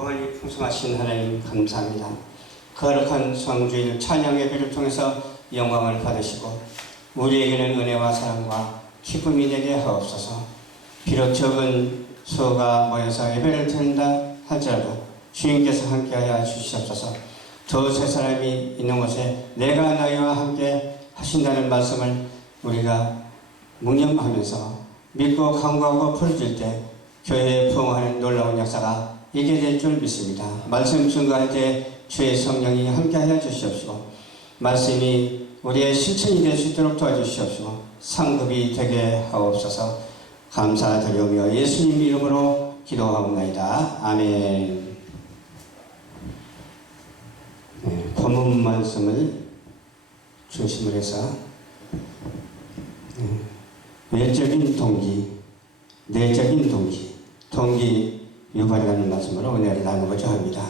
무한히 풍성하신 하나님 감사합니다. 거룩한 성주일 찬양 예배를 통해서 영광을 받으시고 우리에게는 은혜와 사랑과 기쁨이 되게 하옵소서. 비록 적은 수가 모여서 예배를 드린다 할지라도 주님께서 함께하여 주시옵소서. 저 세 사람이 있는 곳에 내가 너희와 함께 하신다는 말씀을 우리가 묵념하면서 믿고 간구하고 부르짖을 때 교회에 부흥하는 놀라운 역사가 있게 될 줄 믿습니다. 말씀 증거할 때 주의 성령이 함께하여 주시옵시고 말씀이 우리의 실천이 될 수 있도록 도와주시옵시고 상급이 되게 하옵소서. 감사드리며 예수님 이름으로 기도하옵나이다. 아멘. 본문 말씀을 중심으로 해서 외적인 동기, 내적인 동기 유발이라는 말씀으로 은혜를 나누고자 합니다.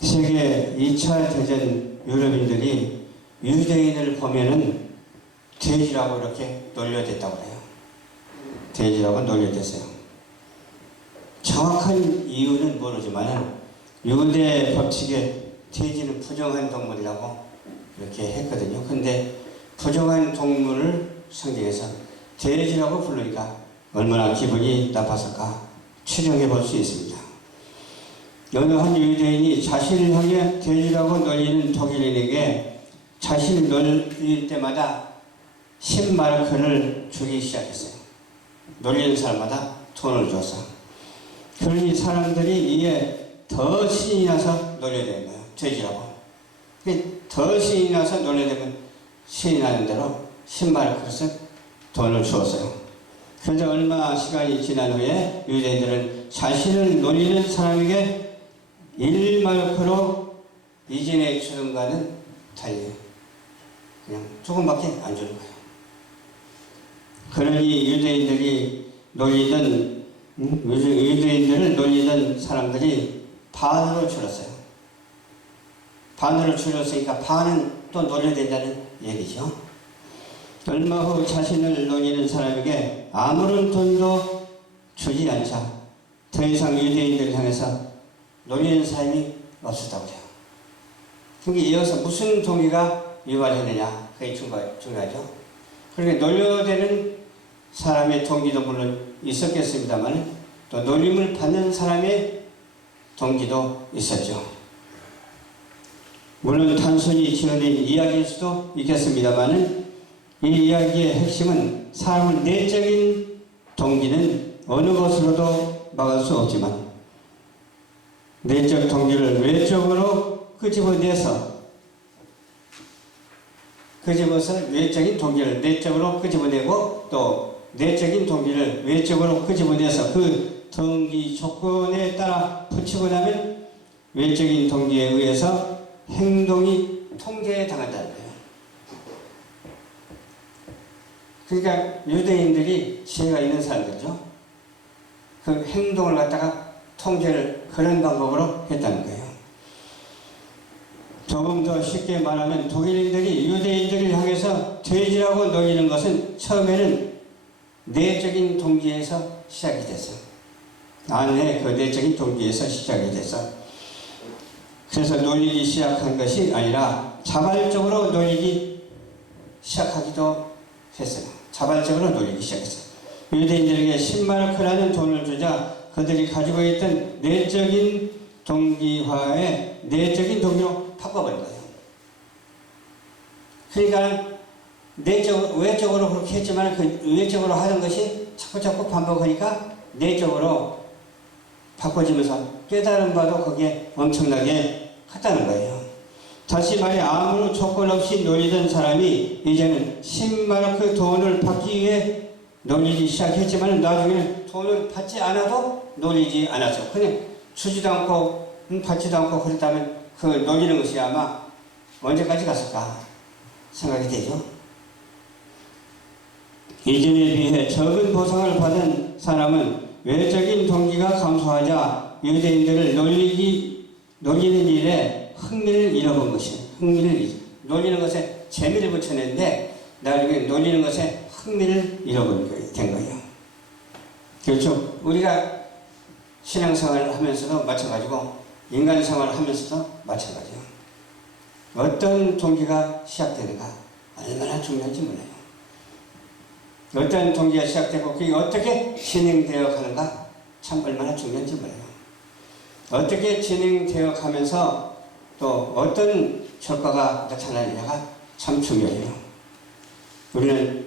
세계 2차 대전 유럽인들이 유대인을 보면은 돼지라고 이렇게 놀려댔다고 해요. 돼지라고 놀려댔어요. 정확한 이유는 모르지만 유대 법칙에 돼지는 부정한 동물이라고 이렇게 했거든요. 근데 부정한 동물을 상징해서 돼지라고 부르니까 얼마나 기분이 나빴을까 추정해 볼 수 있습니다. 어느 한 유대인이 자신을 향해 돼지라고 놀리는 독일인에게 자신을 놀릴 때마다 10마르크를 주기 시작했어요. 놀리는 사람마다 돈을 줘서. 그러니 사람들이 이에 더 신이 나서 놀려야 되는 거예요. 돼지라고. 더 신이 나서 놀려야 되면 신이 나는 대로 10마르크를 돈을 주었어요. 그런데 얼마 시간이 지난 후에 유대인들은 자신을 놀리는 사람에게 1마르크로 이전에 주는 거는 달리 그냥 조금밖에 안 주는 거예요. 그러니 유대인들을 놀리던 사람들이 반으로 줄었어요. 반으로 줄였으니까 반은 또 놀려야 된다는 얘기죠. 얼마 후 자신을 놀리는 사람에게 아무런 돈도 주지 않자 더 이상 유대인들을 향해서 놀리는 사람이 없었다고 해요. 그러니까 이어서 무슨 동기가 유발했느냐 그게 중요하죠. 그러니까 놀려대는 사람의 동기도 물론 있었겠습니다만 또 놀림을 받는 사람의 동기도 있었죠. 물론 단순히 지어낸 이야기일 수도 있겠습니다만 이 이야기의 핵심은 사람의 내적인 동기는 어느 것으로도 막을 수 없지만 내적 동기를 외적으로 끄집어내서 외적인 동기를 내적으로 끄집어내고 또 내적인 동기를 외적으로 끄집어내서 그 동기 조건에 따라 붙이고 나면 외적인 동기에 의해서 행동이 통제당한다는 거예요. 그러니까 유대인들이 지혜가 있는 사람들이죠. 그 행동을 갖다가 통제를 그런 방법으로 했다는 거예요. 조금 더 쉽게 말하면 독일인들이 유대인들을 향해서 돼지라고 놀리는 것은 처음에는 내적인 동기에서 시작이 됐어요. 안에 그 내적인 동기에서 시작이 됐어. 그래서 놀리기 시작한 것이 아니라 자발적으로 놀리기 시작하기도 했어요. 자발적으로 놀리기 시작했어요. 유대인들에게 10마르크라는 돈을 주자 그들이 가지고 있던 내적인 동기화의 내적인 동기로 바꿔버린 거예요. 그러니까 외적으로 그렇게 했지만 그 외적으로 하는 것이 자꾸 반복하니까 내적으로 바꿔지면서 깨달은 바도 거기에 엄청나게 컸다는 거예요. 다시 말해 아무런 조건 없이 놀리던 사람이 이제는 10마르크 돈을 받기 위해 놀리기 시작했지만 나중에는 돈을 받지 않아도 놀리지 않았어. 그냥 주지도 않고 받지도 않고 그랬다면 그 놀리는 것이 아마 언제까지 갔을까 생각이 되죠. 이전에 비해 적은 보상을 받은 사람은 외적인 동기가 감소하자 유대인들을 놀리는 일에 흥미를 잃어본 것이에요. 놀리는 것에 재미를 붙여냈는데 나중에 놀리는 것에 흥미를 잃어버리게 된 거예요. 그렇죠. 우리가 신앙생활을 하면서도 마찬가지고 인간생활을 하면서도 마찬가지예요. 어떤 동기가 시작되는가 얼마나 중요한지 몰라요. 어떤 동기가 시작되고 그게 어떻게 진행되어 가는가 참 얼마나 중요한지 몰라요. 어떻게 진행되어 가면서 또 어떤 결과가 나타나느냐가 참 중요해요. 우리는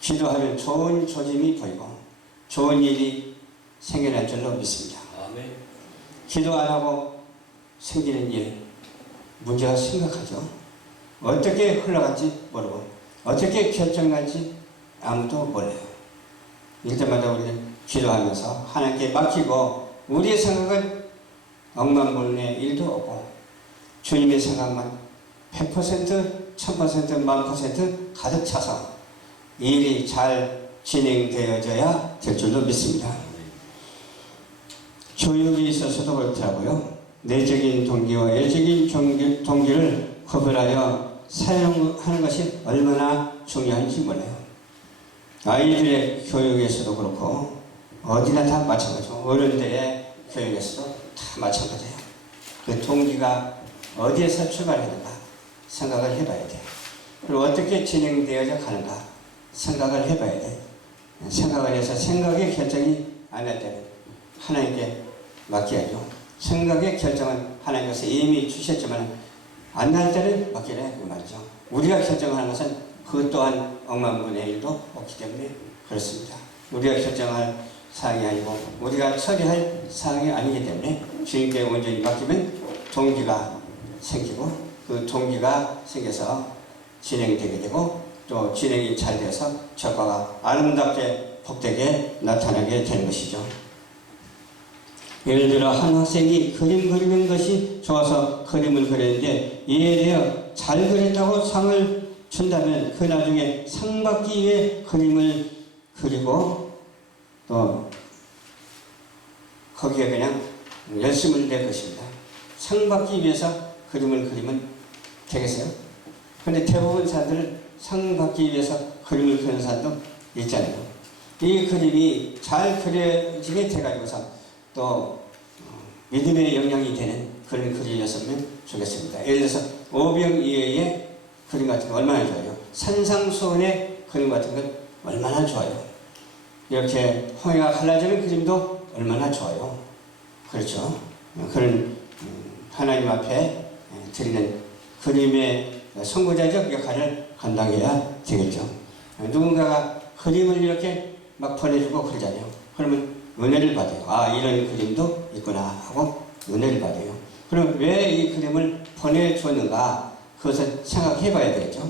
기도하면 좋은 조짐이 보이고 좋은 일이 생겨날 줄로 믿습니다. 아멘. 기도 안 하고 생기는 일, 문제가 심각하죠. 어떻게 흘러갈지 모르고 어떻게 결정날지 아무도 몰라요. 이럴 때마다 우리는 기도하면서 하나님께 맡기고 우리의 생각은 억만불의 일도 없고 주님의 생각만 100%, 1000%, 10,000% 가득 차서 일이 잘 진행되어져야 될 줄로 믿습니다. 교육이 있어서도 그렇더라고요. 내적인 동기와 외적인 동기를 구별하여 사용하는 것이 얼마나 중요한지 몰라요. 아이들의 교육에서도 그렇고 어디나 다 마찬가지고 어른들의 교육에서도 다 마찬가지예요. 그 동기가 어디에서 출발하는가 생각을 해봐야 돼요. 그리고 어떻게 진행되어져 가는가 생각을 해봐야 돼요. 생각을 해서 생각의 결정이 안 날 때는 하나님께 맡겨야죠. 생각의 결정은 하나님께서 이미 주셨지만 안 날 때는 맡기라 그 말이죠. 우리가 결정하는 것은 그 또한 억만분의 일도 없기 때문에 그렇습니다. 우리가 결정할 사항이 아니고 우리가 처리할 사항이 아니기 때문에 주님께 온전히 맡기면 동기가 생기고 그 동기가 생겨서 진행되게 되고 또 진행이 잘 돼서 결과가 아름답게 복되게 나타나게 되는 것이죠. 예를 들어 한 학생이 그림 그리는 것이 좋아서 그림을 그렸는데 이에 대해 잘 그렸다고 상을 준다면 그 나중에 상 받기 위해 그림을 그리고 또 거기에 그냥 열심을 낼 것입니다. 상 받기 위해서 그림을 그리면 되겠어요? 근데 대부분 사람들은 상 받기 위해서 그림을 그리는 사람도 있잖아요. 이 그림이 잘 그려지게 돼가지고서 또 믿음의 영향이 되는 그런 그림이었으면 좋겠습니다. 예를 들어서 오병 이어의 그림 같은 거 얼마나 좋아요. 산상수훈의 그림 같은 건 얼마나 좋아요. 이렇게 홍해가 갈라지는 그림도 얼마나 좋아요. 그렇죠. 그런 하나님 앞에 드리는 그림의 선구자적 역할을 감당해야 되겠죠. 누군가가 그림을 이렇게 막 보내주고 그러잖아요. 그러면 은혜를 받아요. 아, 이런 그림도 있구나 하고 은혜를 받아요. 그럼 왜 이 그림을 보내줬는가? 그것을 생각해 봐야 되겠죠.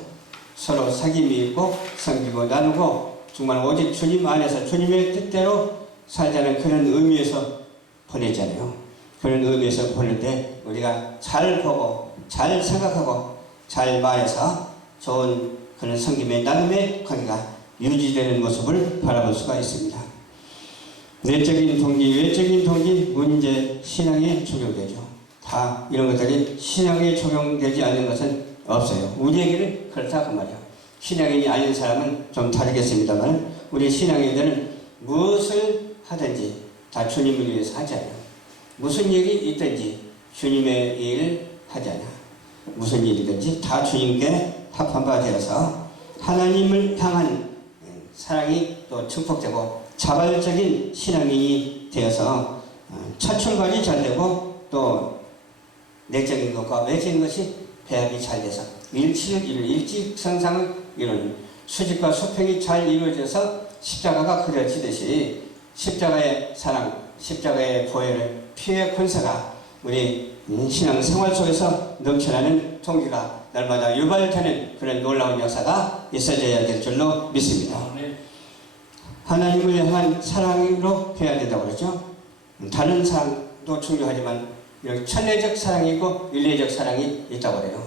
서로 사귐이 있고 섬기고 나누고 정말 오직 주님 안에서 주님의 뜻대로 살자는 그런 의미에서 보내잖아요. 그런 의미에서 보낼 때 우리가 잘 보고 잘 생각하고 잘 말해서 좋은 그런 섬김의 나눔의 관계가 유지되는 모습을 바라볼 수가 있습니다. 내적인 동기, 외적인 동기, 문제, 신앙에 적용되죠. 다 이런 것들이 신앙에 적용되지 않는 것은 없어요. 우리에게는 그렇다 그 말이에요. 신앙인이 아닌 사람은 좀 다르겠습니다만 우리 신앙인들은 무엇을 하든지 다 주님을 위해서 하잖아요. 무슨 일이 있든지 주님의 일을 하잖아. 무슨 일이든지 다 주님께 합한 바 되어서 하나님을 향한 사랑이 또 증폭되고 자발적인 신앙인이 되어서 첫 출발이 잘 되고 또 내적인 것과 외적인 것이 배합이 잘 돼서 일직선상을 이루는 수직과 수평이 잘 이루어져서 십자가가 그려지듯이 십자가의 사랑, 십자가의 보혈의 피의 권세가 우리 신앙생활 속에서 넘쳐나는 동기가 날마다 유발되는 그런 놀라운 역사가 있어져야 될 줄로 믿습니다. 하나님을 향한 사랑으로 해야 된다고 그러죠. 다른 사랑도 중요하지만 여기 천례적 사랑이 있고 윤례적 사랑이 있다고 그래요.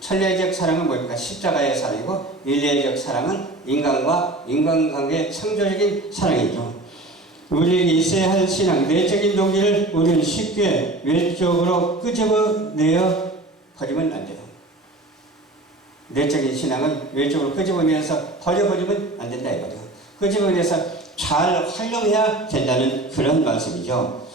천례적 사랑은 뭡니까? 십자가의 사랑이고 윤례적 사랑은 인간과 인간관계의 창조적인 사랑이죠. 우리에게 있어야 할 신앙, 내적인 동기를 우리는 쉽게 외적으로 끄집어내어 버리면 안 돼요. 내적인 신앙은 외적으로 끄집어내서 버려버리면 안 된다 이거죠. 끄집어내서 잘 활용해야 된다는 그런 말씀이죠.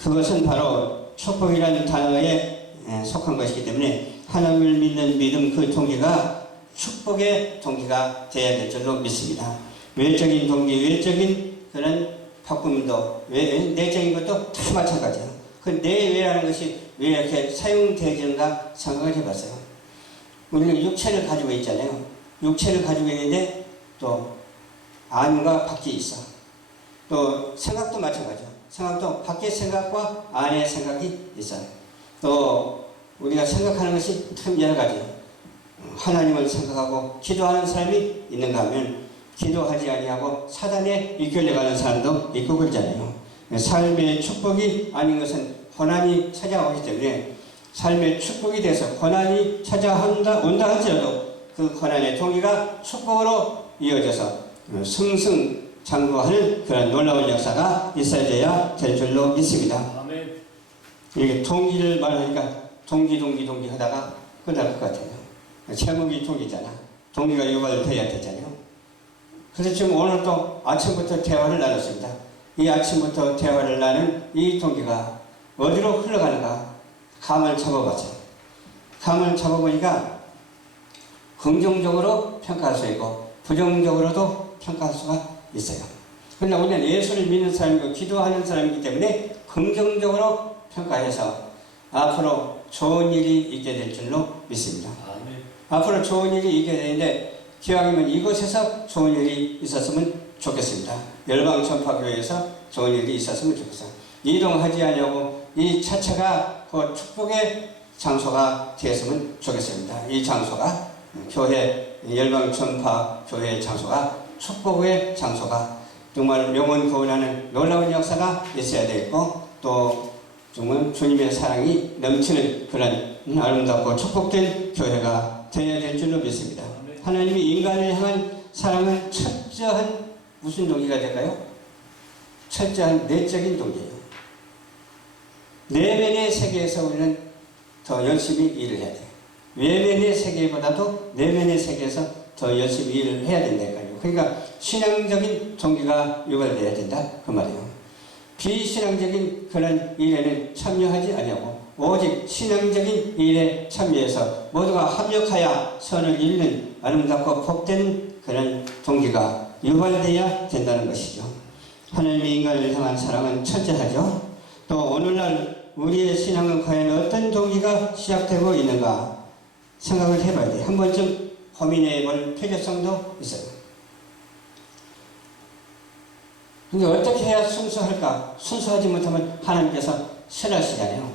그것은 바로 축복이라는 단어에 속한 것이기 때문에 하나님을 믿는 믿음 그 동기가 축복의 동기가 되어야 될 줄로 믿습니다. 외적인 동기, 외적인 그런 바꿈도 내적인 것도 다 마찬가지예요. 그 내외라는 것이 왜 이렇게 사용되는가 생각을 해봤어요. 우리는 육체를 가지고 있잖아요. 육체를 가지고 있는데 또 안과 밖이 있어. 또 생각도 마찬가지죠. 생각도 밖의 생각과 안의 생각이 있어요. 또 우리가 생각하는 것이 참 여러 가지예요. 하나님을 생각하고 기도하는 사람이 있는가 하면 기도하지 아니하고 사단에 이끌려가는 사람도 있고 그러잖아요. 삶의 축복이 아닌 것은 고난이 찾아오기 때문에 삶의 축복이 돼서 고난이 찾아온다 할지라도 그 고난의 동기가 축복으로 이어져서 승승장구하는 그런 놀라운 역사가 있어야 될 줄로 믿습니다. 아멘. 이렇게 동기를 말하니까 동기 하다가 끝날 것 같아요. 제목이 동기잖아. 동기가 유발돼야 되잖아요. 그래서 지금 오늘 또 아침부터 대화를 나눴습니다. 이 아침부터 대화를 나눈 이 동기가 어디로 흘러가는가 감을 잡아봤어요. 감을 잡아보니까 긍정적으로 평가할 수 있고 부정적으로도 평가할 수가 있어요. 그러나 우리는 예수를 믿는 사람이고 기도하는 사람이기 때문에 긍정적으로 평가해서 앞으로 좋은 일이 있게 될 줄로 믿습니다. 아멘. 앞으로 좋은 일이 있게 되는데 기왕이면 이곳에서 좋은 일이 있었으면 좋겠습니다. 열방전파교회에서 좋은 일이 있었으면 좋겠어요. 이동하지 않냐고 이 자체가 그 축복의 장소가 되었으면 좋겠습니다. 이 장소가 교회 열방전파교회의 장소가 축복의 장소가 정말 영혼 구원하는 놀라운 역사가 있어야 되겠고 또 정말 주님의 사랑이 넘치는 그런 아름답고 축복된 교회가 되어야 될 줄로 믿습니다. 하나님이 인간을 향한 사랑은 철저한 무슨 동기가 될까요? 철저한 내적인 동기예요. 내면의 세계에서 우리는 더 열심히 일을 해야 돼요. 외면의 세계보다도 내면의 세계에서 더 열심히 일을 해야 된다니까요. 그러니까 신앙적인 동기가 유발되어야 된다 그 말이에요. 비신앙적인 그런 일에는 참여하지 아니하고 오직 신앙적인 일에 참여해서 모두가 합력하여 선을 이루는 아름답고 복된 그런 동기가 유발되어야 된다는 것이죠. 하나님의 인간을 향한 사랑은 철저하죠. 또 오늘날 우리의 신앙은 과연 어떤 동기가 시작되고 있는가 생각을 해봐야 돼요. 한 번쯤 고민해 볼 필요성도 있어요. 근데 어떻게 해야 순수할까? 순수하지 못하면 하나님께서 싫어하시잖아요.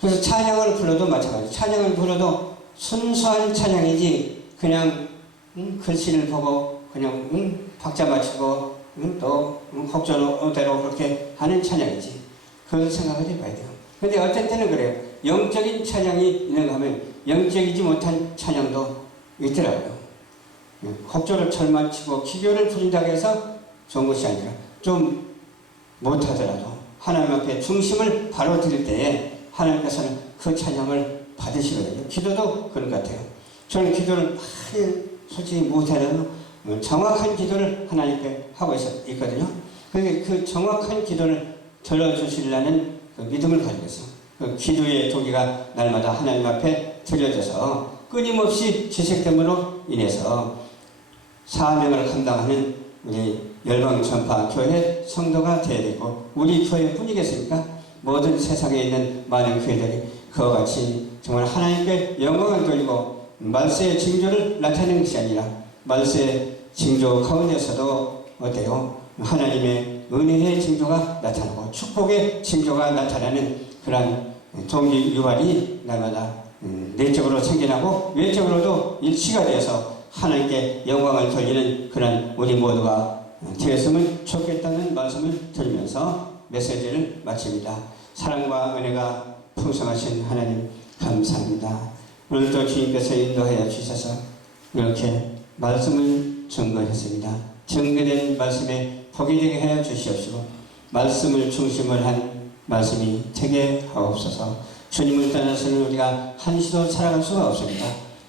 그래서 찬양을 불러도 마찬가지. 찬양을 불러도 순수한 찬양이지 그냥 글씨를 보고 그냥 박자 맞추고 또 곡조대로 그렇게 하는 찬양이지. 그걸 생각을 해봐야 돼요. 근데 어떤 때는 그래요. 영적인 찬양이 있는가 하면 영적이지 못한 찬양도 있더라고요. 곡조를 잘 맞추고 기교를 부린다고 해서 좋은 것이 아니라 좀 못하더라도 하나님 앞에 중심을 바로 드릴 때에 하나님께서는 그 찬양을 받으시거든요. 기도도 그런 것 같아요. 저는 기도를 많이 솔직히 못하는 정확한 기도를 하나님께 하고 있거든요. 그런데 그 정확한 기도를 들어주시려는 그 믿음을 가지고 있어요. 그 기도의 동기가 날마다 하나님 앞에 드려져서 끊임없이 지식됨으로 인해서 사명을 감당하는 우리 열방전파교회 성도가 되어야 되고 우리 교회뿐이겠습니까? 모든 세상에 있는 많은 교회들이 그와 같이 정말 하나님께 영광을 돌리고 말세의 징조를 나타내는 것이 아니라 말세의 징조 가운데서도 어때요? 하나님의 은혜의 징조가 나타나고 축복의 징조가 나타나는 그러한 동기 유발이 날마다 내적으로 생겨나고 외적으로도 일치가 되어서 하나님께 영광을 돌리는 그런 우리 모두가 되었으면 좋겠다는 말씀을 드리면서 메시지를 마칩니다. 사랑과 은혜가 풍성하신 하나님 감사합니다. 오늘도 주님께서 인도하여 주셔서 이렇게 말씀을 증거했습니다. 증거된 말씀에 복이 되게 하여 주시옵시고 말씀을 중심을 한 말씀이 되게 하옵소서. 주님을 떠나서는 우리가 한시도 살아갈 수가 없습니다.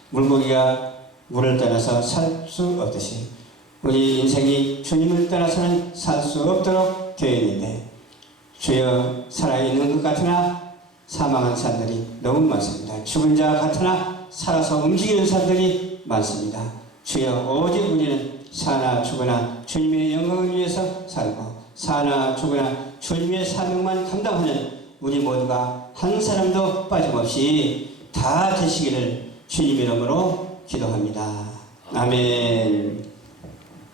물고기가 물을 떠나서 살 수 없듯이 우리 인생이 주님을 떠나서는 살 수 없도록 되어 있는데 주여 살아있는 것 같으나 사망한 사람들이 너무 많습니다. 죽은 자 같으나 살아서 움직이는 사람들이 많습니다. 주여 오직 우리는 사나 죽으나 주님의 영광을 위해서 살고 사나 죽으나 주님의 사명만 감당하는 우리 모두가 한 사람도 빠짐없이 다 되시기를 주님 이름으로 기도합니다. 아멘.